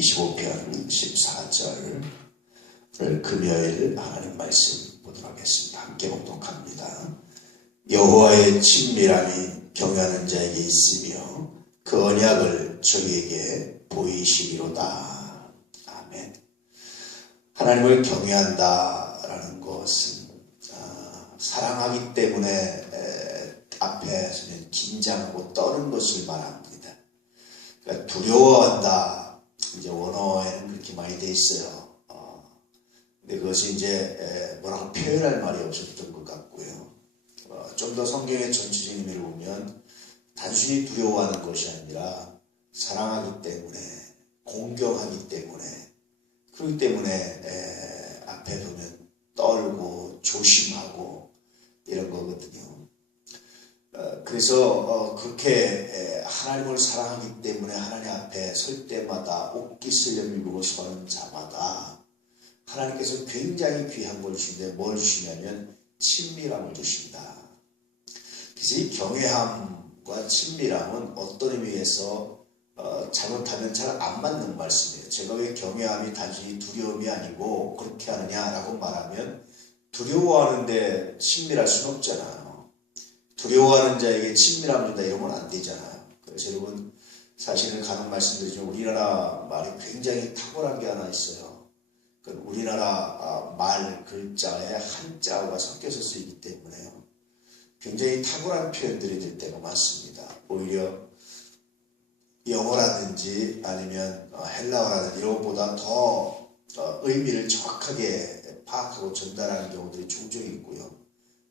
25편 14절 오늘 금요일 하나님 말씀 보도록 하겠습니다. 함께 봉독합니다. 여호와의 친밀함이 경외하는 자에게 있으며 그 언약을 저희에게 보이시리로다. 아멘. 하나님을 경외한다라는 것은 사랑하기 때문에 앞에서는 긴장하고 떠는 것을 말합니다. 그러니까 두려워한다. 이제 원어에는 그렇게 많이 돼 있어요. 근데 그것이 이제 뭐라고 표현할 말이 없었던 것 같고요. 좀 더 성경의 전체적인 의미를 보면 단순히 두려워하는 것이 아니라 사랑하기 때문에, 공경하기 때문에, 그렇기 때문에 앞에 보면 떨고 조심하고 이런 거거든요. 그래서 그렇게 하나님을 사랑하기 때문에 하나님 앞에 설 때마다 옷깃을 내밀고 서는 자마다 하나님께서 굉장히 귀한 걸 주는데 뭘 주시냐면 친밀함을 주신다. 그래서 이 경외함과 친밀함은 어떤 의미에서 잘못하면 잘 안 맞는 말씀이에요. 제가 왜 경외함이 단순히 두려움이 아니고 그렇게 하느냐라고 말하면 두려워하는데 친밀할 수는 없잖아요. 두려워하는 자에게 친밀함을 준다 이러면 안 되잖아요. 그래서 여러분 사실은 간혹 말씀드리지만 우리나라 말이 굉장히 탁월한 게 하나 있어요. 우리나라 말 글자에 한자가 섞여서 쓰이기 때문에요. 굉장히 탁월한 표현들이 될 때가 많습니다. 오히려 영어라든지 아니면 헬라어라든지 이런 것보다 더 의미를 정확하게 파악하고 전달하는 경우들이 종종 있고요.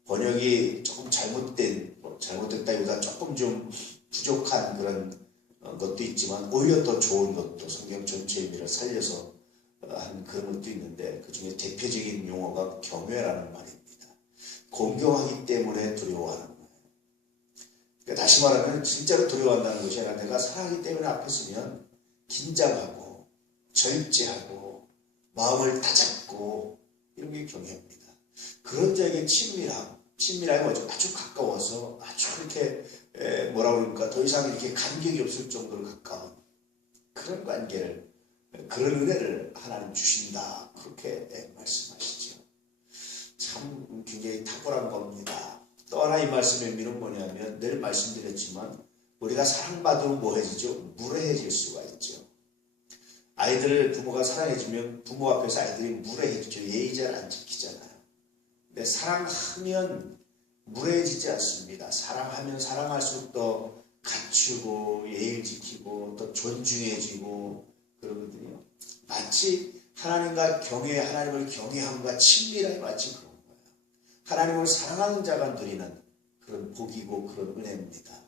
번역이 조금 잘못됐다기보다 조금 좀 부족한 그런 것도 있지만 오히려 더 좋은 것도 성경 전체 의미를 살려서 한 그런 것도 있는데 그 중에 대표적인 용어가 경외라는 말입니다. 공경하기 때문에 두려워하는 거예요. 그러니까 다시 말하면 진짜로 두려워한다는 것이 아니라 내가 사랑하기 때문에 앞에 서면 긴장하고 절제하고 마음을 다잡고 이런 게 경외입니다. 그런 자에게 친밀함이 뭐죠? 아주 가까워서 아주 그렇게 뭐라 그럴까 더 이상 이렇게 간격이 없을 정도로 가까운 그런 관계를 그런 은혜를 하나님 주신다. 그렇게 말씀하시죠. 참 굉장히 탁월한 겁니다. 또 하나 이 말씀의 의미는 뭐냐면 늘 말씀드렸지만 우리가 사랑받으면 뭐 해지죠? 무례해질 수가 있죠. 아이들을 부모가 사랑해주면 부모 앞에서 아이들이 무례해지죠. 예의 잘 안 지키잖아요. 근데 사랑하면 무례해지지 않습니다. 사랑하면 사랑할수록 더 갖추고 예의를 지키고 또 존중해지고 그러거든요. 마치 하나님을 경외함과 친밀함이 마치 그런 거예요. 하나님을 사랑하는 자가 누리는 그런 복이고 그런 은혜입니다.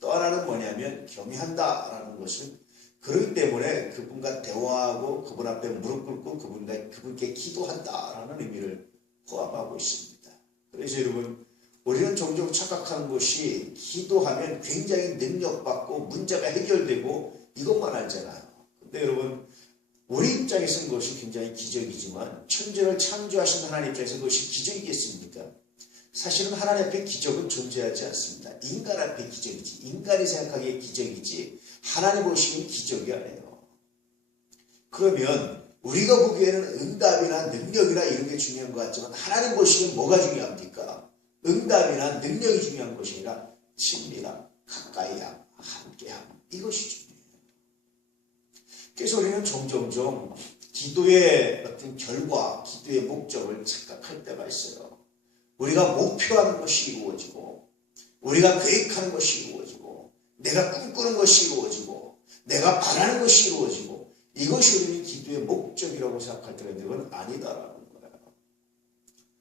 또 하나는 뭐냐면 경외한다라는 것은 그렇기 때문에 그분과 대화하고 그분 앞에 무릎 꿇고 그분께 기도한다라는 의미를 포함하고 있습니다. 그래서 여러분 우리는 종종 착각하는 것이 기도하면 굉장히 능력받고 문제가 해결되고 이것만 알잖아요. 근데 여러분 우리 입장에서는 그것이 굉장히 기적이지만 천지를 창조하신 하나님 입장에서 그것이 기적이겠습니까? 사실은 하나님 앞에 기적은 존재하지 않습니다. 인간 앞에 기적이지. 인간이 생각하기에 기적이지 하나님 보시기엔 기적이 아니에요. 그러면 우리가 보기에는 응답이나 능력이나 이런 게 중요한 것 같지만 하나님 보시기엔 뭐가 중요합니까? 응답이나 능력이 중요한 것이 아니라 친밀함, 가까이함, 함께함 이것이 중요해요. 그래서 우리는 종종 기도의 어떤 결과, 기도의 목적을 착각할 때가 있어요. 우리가 목표하는 것이 이루어지고 우리가 계획하는 것이 이루어지고 내가 꿈꾸는 것이 이루어지고 내가 바라는 것이 이루어지고 이것이 우리는 기도의 목적이라고 생각할 때가 있는데 그건 아니다라는 거예요.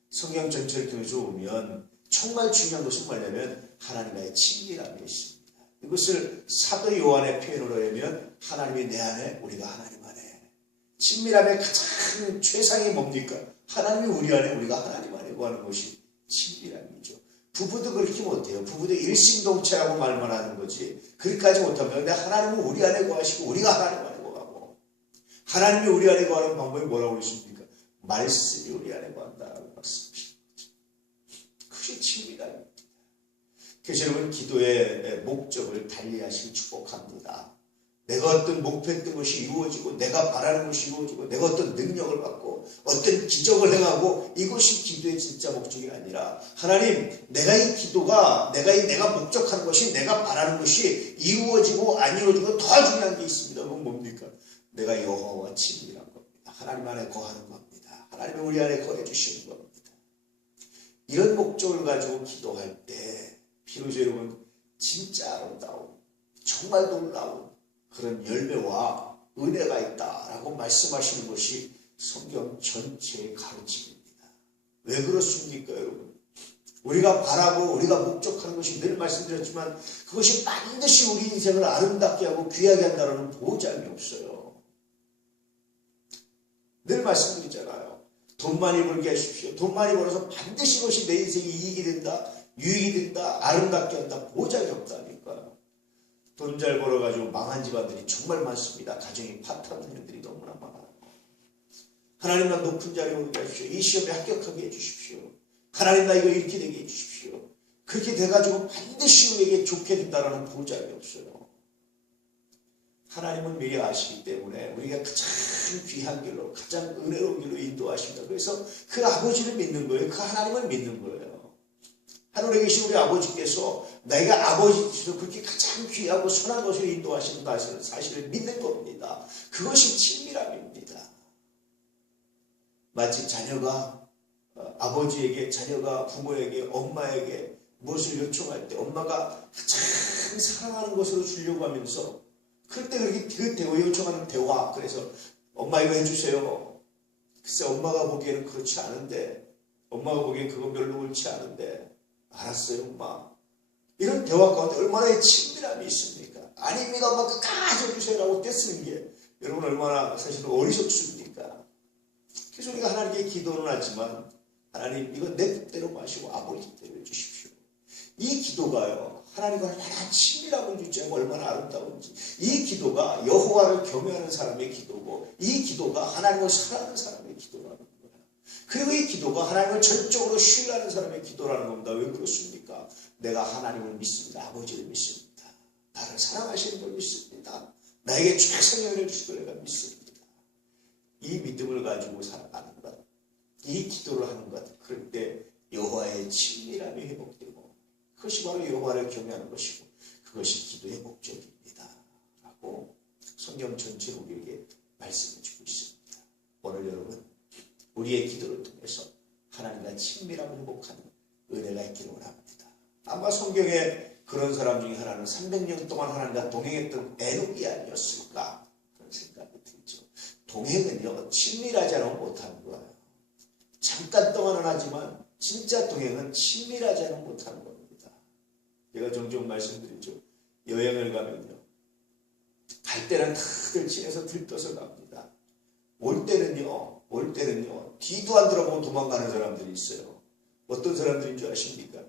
성경 전체를 통해서 보면 정말 중요한 것은 뭐냐면 하나님과의 친밀함이 있습니다. 이것을 사도 요한의 표현으로 하면 하나님이 내 안에 우리가 하나님 안에 친밀함의 가장 최상이 뭡니까? 하나님이 우리 안에 우리가 하나님 안에 구하는 것이 친밀함이죠. 부부도 그렇게 못해요. 부부도 일심동체라고 말만 하는 거지 그렇게까지 못합니다. 근데 하나님은 우리 안에 구하시고 우리가 하나님 안에 구하고 하나님이 우리 안에 구하는 방법이 뭐라고 그러십니까? 말씀이 우리 안에 구한다라고 말씀하십니다. 그것이 친밀함입니다. 그래서 여러분 기도의 목적을 달리하시기 축복합니다. 내가 어떤 목표했던 것이 이루어지고 내가 바라는 것이 이루어지고 내가 어떤 능력을 받고 어떤 기적을 행하고 이것이 기도의 진짜 목적이 아니라 하나님 내가 이 기도가 내가 목적하는 것이 내가 바라는 것이 이루어지고 안 이루어지고 더 중요한 게 있습니다. 그건 뭡니까? 내가 여호와와 친밀한 겁니다. 하나님 안에 거하는 겁니다. 하나님이 우리 안에 거해 주시는 겁니다. 이런 목적을 가지고 기도할 때 비로소 여러분 진짜 아름다운 정말 놀라운 그런 열매와 은혜가 있다라고 말씀하시는 것이 성경 전체의 가르침입니다. 왜 그렇습니까 여러분? 우리가 바라고 우리가 목적하는 것이 늘 말씀드렸지만 그것이 반드시 우리 인생을 아름답게 하고 귀하게 한다는 보장이 없어요. 늘 말씀드리잖아요. 돈 많이 벌게 하십시오. 돈 많이 벌어서 반드시 그것이 내 인생이 이익이 된다, 유익이 된다, 아름답게 한다 보장이 없다니까요. 돈 잘 벌어가지고 망한 집안들이 정말 많습니다. 가정이 파탄난 일들이 너무나 많아요. 하나님 나 높은 자리에 오게 하십시오. 이 시험에 합격하게 해주십시오. 하나님 나 이거 이렇게 되게 해주십시오. 그렇게 돼가지고 반드시 우리에게 좋게 된다는 보장이 없어요. 하나님은 미리 아시기 때문에 우리가 가장 귀한 길로 가장 은혜로운 길로 인도하십니다. 그래서 그 아버지를 믿는 거예요. 그 하나님을 믿는 거예요. 하늘에 계신 우리 아버지께서 내가 아버지께서 그렇게 가장 귀하고 선한 것을 인도하시는 사실을 믿는 겁니다. 그것이 친밀함입니다. 마치 자녀가 아버지에게 자녀가 부모에게 엄마에게 무엇을 요청할 때 엄마가 가장 사랑하는 것으로 주려고 하면서 그럴 때 그렇게 그 요청하는 대화 그래서 엄마 이거 해주세요. 글쎄 엄마가 보기에는 그렇지 않은데 엄마가 보기엔 그건 별로 옳지 않은데 알았어요 엄마. 이런 대화 가운데 얼마나 친밀함이 있습니까? 아닙니다 엄마 끝까지 해주세요라고 떼쓰는 게 여러분 얼마나 사실 어리석습니까? 그래서 우리가 하나님께 기도는 하지만 하나님 이거 내 뜻대로 마시고 아버지 뜻대로 해주십시오. 이 기도가요 하나님과 얼마나 친밀함을 유지하고 얼마나 아름다운지 이 기도가 여호와를 경외하는 사람의 기도고 이 기도가 하나님을 사랑하는 사람의 기도라는 거예요. 그리고 이 기도가 하나님을 전적으로 신뢰하는 사람의 기도라는 겁니다. 왜 그렇습니까? 내가 하나님을 믿습니다. 아버지를 믿습니다. 나를 사랑하시는 걸 믿습니다. 나에게 최선의 은혜를 주시고 내가 믿습니다. 이 믿음을 가지고 살아가는 것, 이 기도를 하는 것, 그럴 때 여호와의 친밀함이 회복되고 그것이 바로 여호와를 경외하는 것이고 그것이 기도의 목적입니다. 라고 성경 전체로 우리에게 말씀해 주고 있습니다. 오늘 여러분 우리의 기도를 통해서 하나님과 친밀함을 회복하는 은혜가 있기를 원합니다. 아마 성경에 그런 사람 중에 하나는 300년 동안 하나님과 동행했던 에녹이 아니었을까 그런 생각이 들죠. 동행은요 친밀하지 않으면 못하는 거예요. 잠깐 동안은 하지만 진짜 동행은 친밀하지 않으면 못하는 겁니다. 제가 종종 말씀드리죠. 여행을 가면요 갈 때는 다들 친해서 들떠서 갑니다. 올 때는요 뒤도 안 돌아보고 도망가는 사람들이 있어요. 어떤 사람들인 줄 아십니까?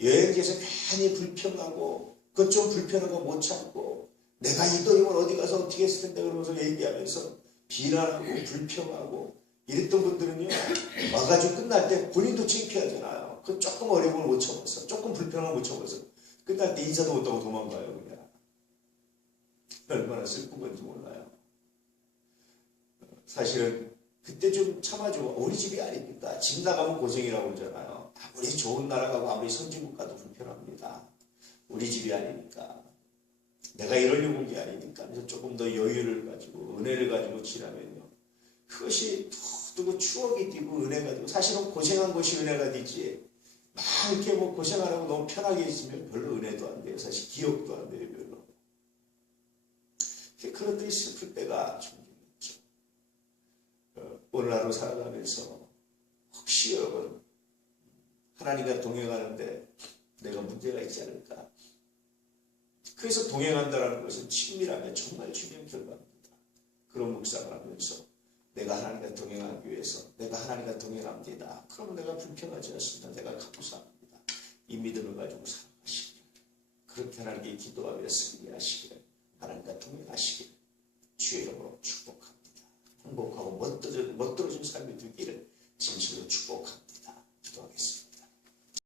여행지에서 괜히 불평하고 그것 좀 불편한 거 못 참고 내가 이 돈이면 어디 가서 어떻게 했을 텐데 그러면서 얘기하면서 비난하고 불평하고 이랬던 분들은요 와가지고 끝날 때 본인도 창피하잖아요. 그 조금 어려움을 못 참아서 조금 불편함을 못 참아서 끝날 때 인사도 못하고 도망가요. 그냥 얼마나 슬픈 건지 몰라요. 사실은 그때 좀 참아줘. 우리 집이 아닙니까? 집 나가면 고생이라고 그러잖아요. 아무리 좋은 나라 가고 아무리 선진국 가도 불편합니다. 우리 집이 아니니까. 내가 이러려고 온 게 아니니까. 그래서 조금 더 여유를 가지고 은혜를 가지고 지나면요. 그것이 두고 추억이 되고 은혜가 되고 사실은 고생한 것이 은혜가 되지. 막 이렇게 뭐 고생 안 하고 너무 편하게 있으면 별로 은혜도 안 돼요. 사실 기억도 안 돼요. 별로. 그런 데이 슬플 때가 좀 오늘 하루 살아가면서 혹시 여러분 하나님과 동행하는데 내가 문제가 있지 않을까? 그래서 동행한다는 것은 친밀함에 정말 중요한 결과입니다. 그런 묵상을 하면서 내가 하나님과 동행하기 위해서 내가 하나님과 동행합니다. 그러면 내가 불평하지 않습니다. 내가 감사합니다. 이 믿음을 가지고 살아가시길 그렇게 하나님께 기도하며 승리하시길 하나님과 동행하시길 주의 이름으로 축복합니다. 행복하고 멋들어진 삶이 되기를 진실로 축복합니다.